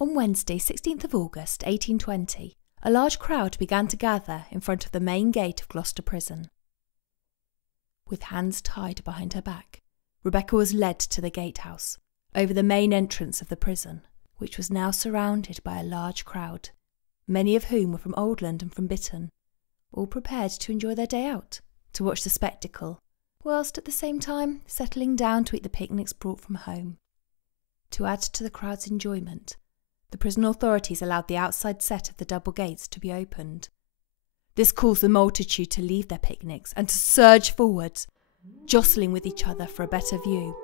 On Wednesday, 16th of August, 1820, a large crowd began to gather in front of the main gate of Gloucester Prison. With hands tied behind her back, Rebecca was led to the gatehouse, over the main entrance of the prison, which was now surrounded by a large crowd, many of whom were from Oldland and from Bethan, all prepared to enjoy their day out, to watch the spectacle, whilst at the same time settling down to eat the picnics brought from home. To add to the crowd's enjoyment, the prison authorities allowed the outside set of the double gates to be opened. This caused the multitude to leave their picnics and to surge forwards, jostling with each other for a better view.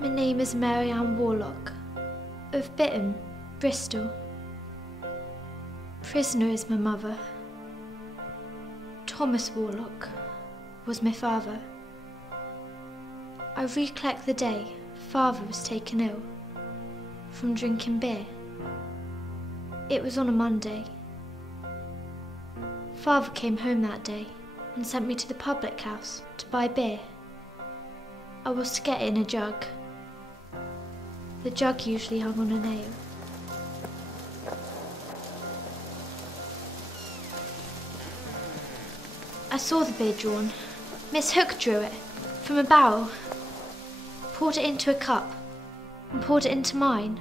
My name is Mary Worlock, of Bethan, Bristol. Prisoner is my mother. Thomas Worlock was my father. I recollect the day father was taken ill from drinking beer. It was on a Monday. Father came home that day and sent me to the public house to buy beer. I was to get it in a jug. The jug usually hung on a nail. I saw the beer drawn. Miss Hook drew it from a barrel, poured it into a cup and poured it into mine.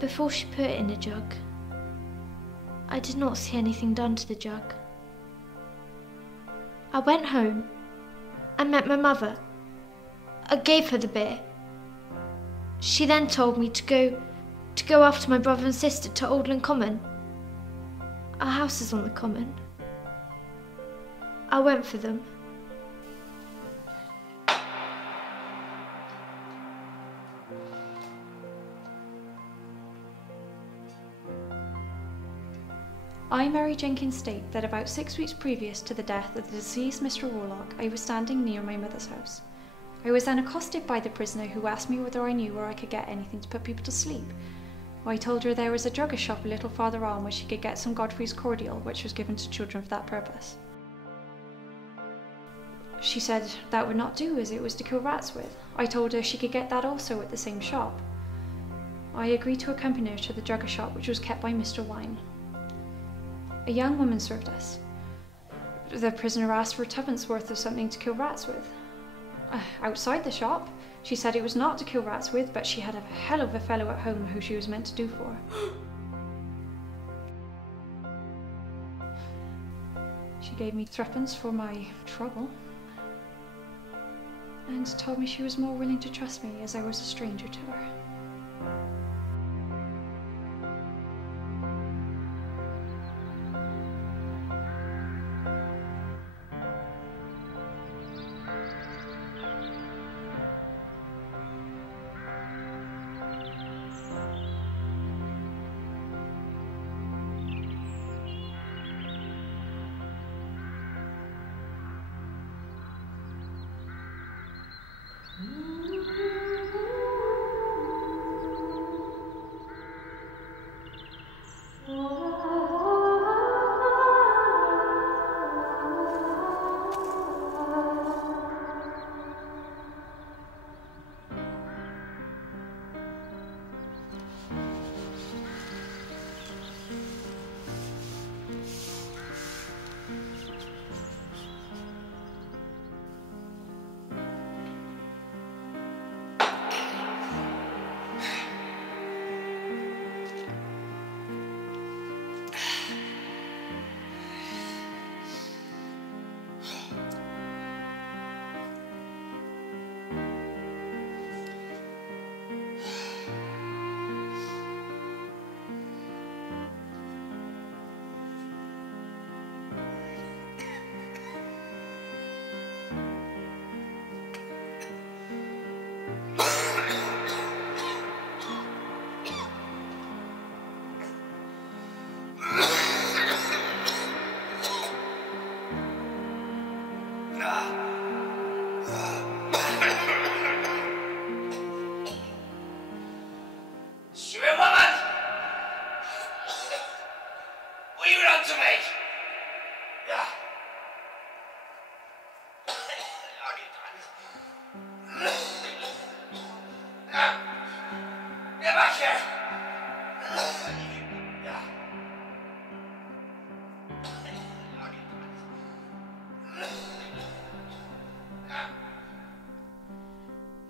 Before she put it in a jug, I did not see anything done to the jug. I went home and met my mother. I gave her the beer. She then told me to go after my brother and sister to Oldland Common. Our house is on the common. I went for them. I, Mary Jenkins, state that about 6 weeks previous to the death of the deceased Mr. Worlock, I was standing near my mother's house. I was then accosted by the prisoner, who asked me whether I knew where I could get anything to put people to sleep. I told her there was a druggist shop a little farther on where she could get some Godfrey's cordial, which was given to children for that purpose. She said that would not do, as it was to kill rats with. I told her she could get that also at the same shop. I agreed to accompany her to the druggist shop, which was kept by Mr. Wine. A young woman served us. The prisoner asked for twopence worth of something to kill rats with. Outside the shop, she said it was not to kill rats with, but she had a hell of a fellow at home who she was meant to do for. She gave me threepence for my trouble, and told me she was more willing to trust me as I was a stranger to her.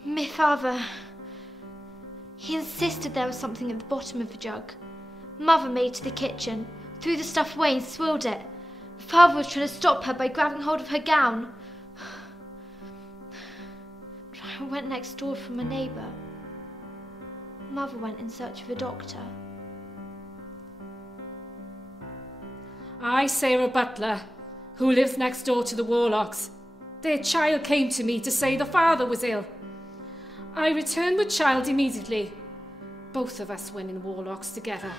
My father, he insisted there was something at the bottom of the jug. Mother made to the kitchen, threw the stuff away and swilled it. Father was trying to stop her by grabbing hold of her gown. I went next door from a neighbour. Mother went in search of a doctor. I, Sarah Butler, who lives next door to the Worlocks. Their child came to me to say the father was ill. I returned with child immediately. Both of us went in Worlocks together.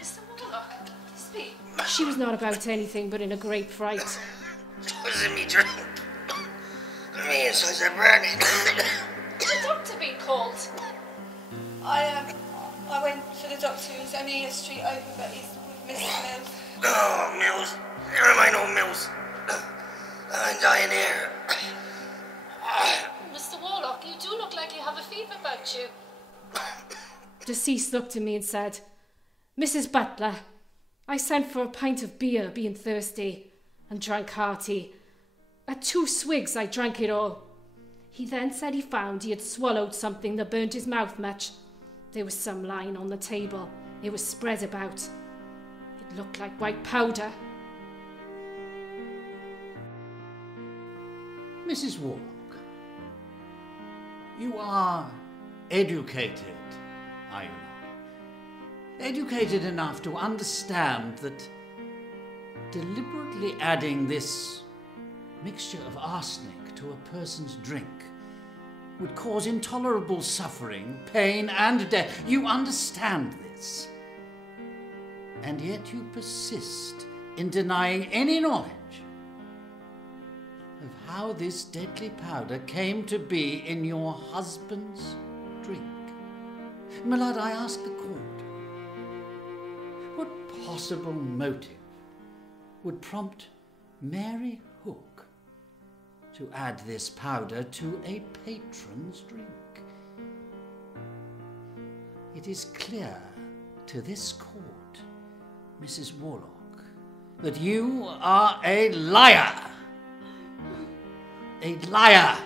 Mr. Worlock, speak. She was not about anything but in a great fright. It wasn't me drink. Me insides are burning. Did the doctor be called? I went for the doctor who's only a street over, but he's with Mr. Mills. Oh, Mills. Never mind old Mills. I'm dying here. Mr. Worlock, you do look like you have a fever about you. Deceased looked at me and said, Mrs. Butler, I sent for a pint of beer, being thirsty, and drank hearty. At 2 swigs I drank it all. He then said he found he had swallowed something that burnt his mouth much. There was some lying on the table. It was spread about. It looked like white powder. Mrs. Worlock, you are educated, are you not? Educated enough to understand that deliberately adding this mixture of arsenic to a person's drink would cause intolerable suffering, pain, and death. You understand this. and yet you persist in denying any knowledge of how this deadly powder came to be in your husband's drink. My lord, I ask the court, what possible motive would prompt Mary Hook to add this powder to a patron's drink? It is clear to this court, Mrs. Worlock, that you are a liar. A liar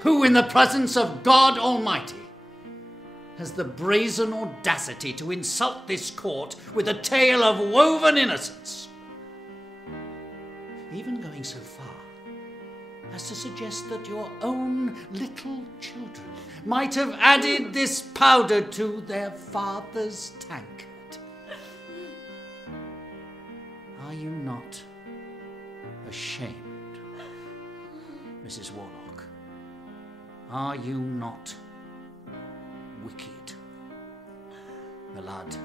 who, in the presence of God Almighty, has the brazen audacity to insult this court with a tale of woven innocence, even going so far as to suggest that your own little children might have added this powder to their father's tankard. Are you not ashamed, Mrs. Worlock? Are you not wicked? My lad,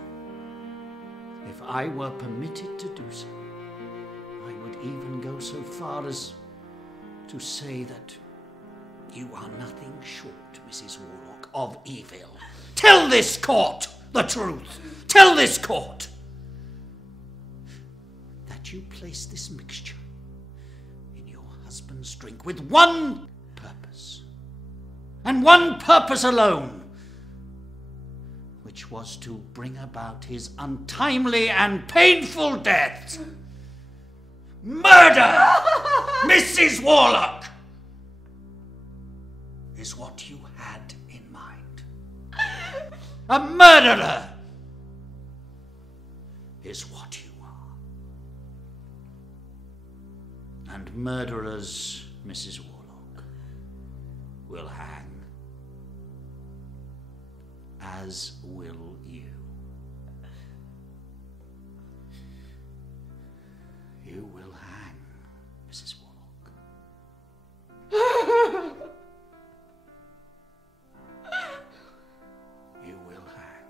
if I were permitted to do so, I would even go so far as to say that you are nothing short, Mrs. Worlock, of evil. Tell this court the truth. Tell this court that you place this mixture in your husband's drink with one purpose, and one purpose alone, which was to bring about his untimely and painful death. Murder, Mrs. Worlock, is what you had in mind. A murderer is what you are. And murderers, Mrs. Worlock, will hang, as will you. You will hang, Mrs. Worlock. You will hang.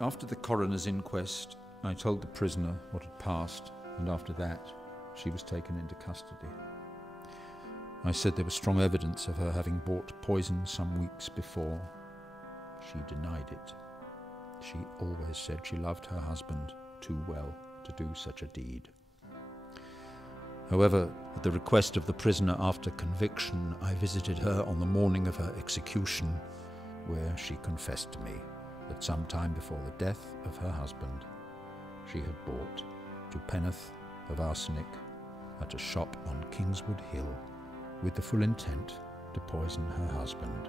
After the coroner's inquest, I told the prisoner what had passed, and after that, she was taken into custody. I said there was strong evidence of her having bought poison some weeks before. She denied it. She always said she loved her husband too well to do such a deed. However, at the request of the prisoner after conviction, I visited her on the morning of her execution, where she confessed to me that some time before the death of her husband, she had bought 2 penn'orth of arsenic at a shop on Kingswood Hill with the full intent to poison her husband.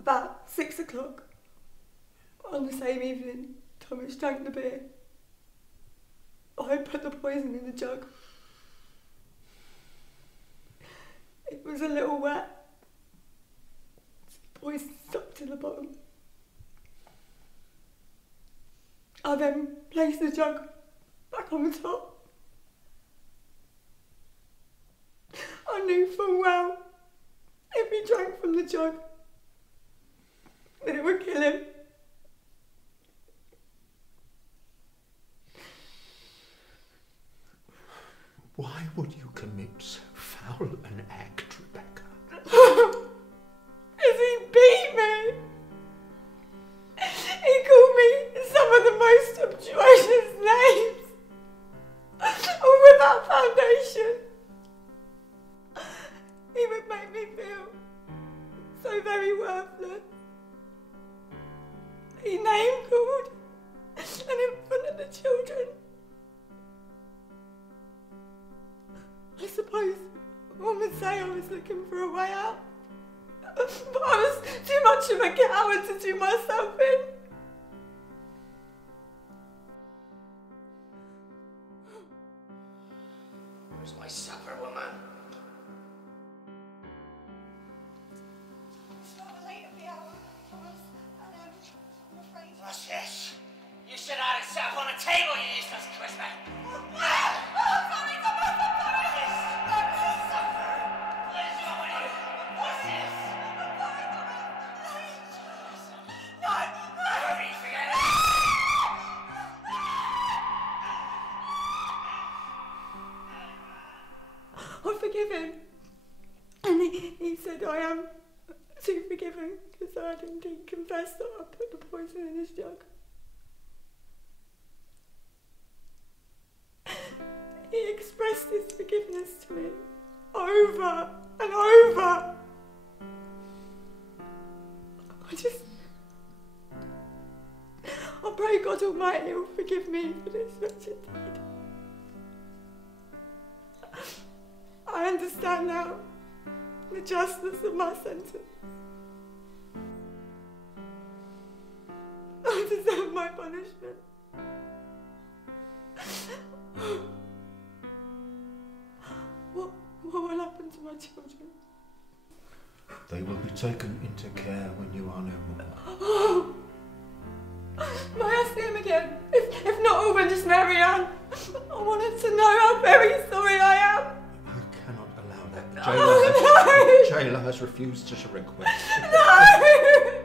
About 6 o'clock on the same evening, Thomas drank the beer. I put the poison in the jug. It was a little wet. The poison stuck to the bottom. I then placed the jug back on the top. I knew full well if he drank from the jug that it would kill him. Why would you commit so foul an act, Rebecca? Because he beat me. He called me some of the most obnoxious names, all without foundation. He would make me feel so very worthless. He name-called, and in front of the children. I suppose one would say I was looking for a way out, but I was too much of a coward to do myself in. Where's my supper, woman? It's not late at the hour, Thomas, and I'm afraid... What's this? You should have had it set up on a table, you useless Christmas. Oh, sorry, Thomas! he said I am too forgiving because I had indeed confessed that I put the poison in his jug. He expressed his forgiveness to me over and over. I pray God Almighty will forgive me for this wretched deed. I understand now the justice of my sentence. I deserve my punishment. What will happen to my children? They will be taken into care when you are no more. Oh! May I see him again? If not over, just Marianne. I wanted to know how very sorry I am. I cannot allow that. The jailer has refused such a request. No!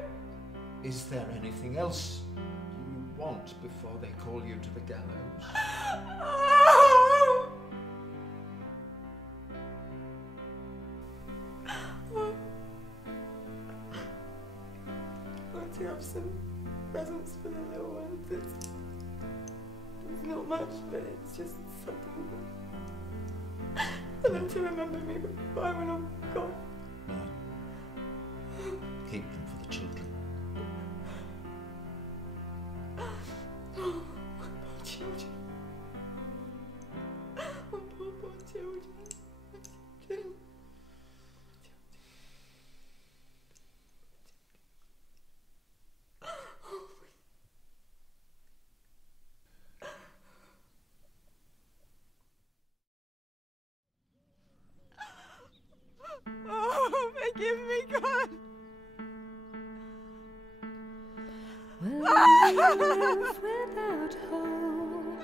Is there anything else you want before they call you to the gallows? Oh! I want to have some presents for the little ones. It's not much, but it's just something for them to remember me by when I'm gone. No. Keep them for the children. Oh, my poor children. My poor children. Oh, forgive me, God. Live without hope.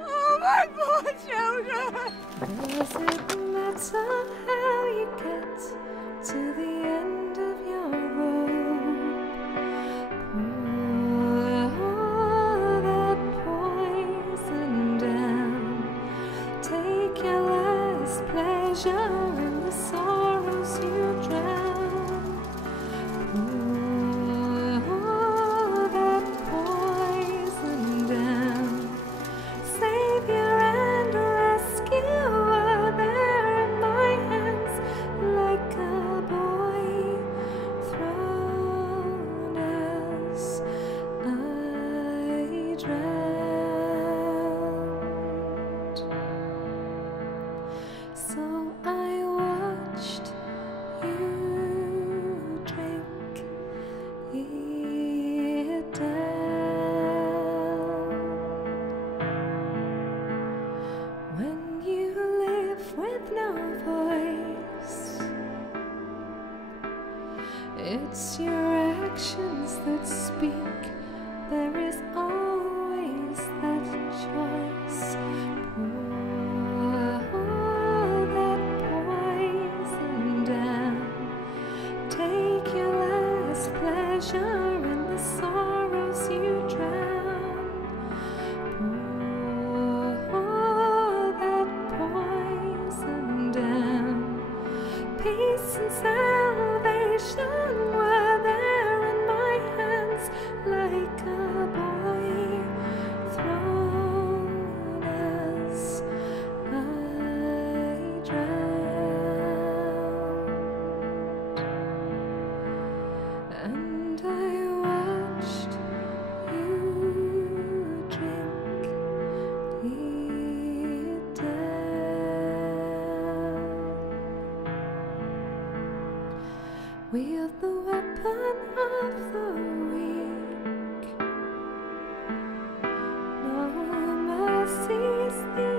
Oh, my poor children. Does it matter how you get to the end of your rope? Pour that poison down. Take your last pleasure in the sorrows you drown. Pour that poison down. Savior and rescuer, there in my hands, like a boy thrown as I drowned. So I watched you drink it down. When you live with no voice, it's your actions that speak. There is always that choice. Pour that poison down. Take your last pleasure in the sorrows you drown. Pour that poison down. Peace and salvation were there in my hands, like a boy thrown as I drowned. And I watched you drink it down. Wield the weapon of the weak. No mercy's the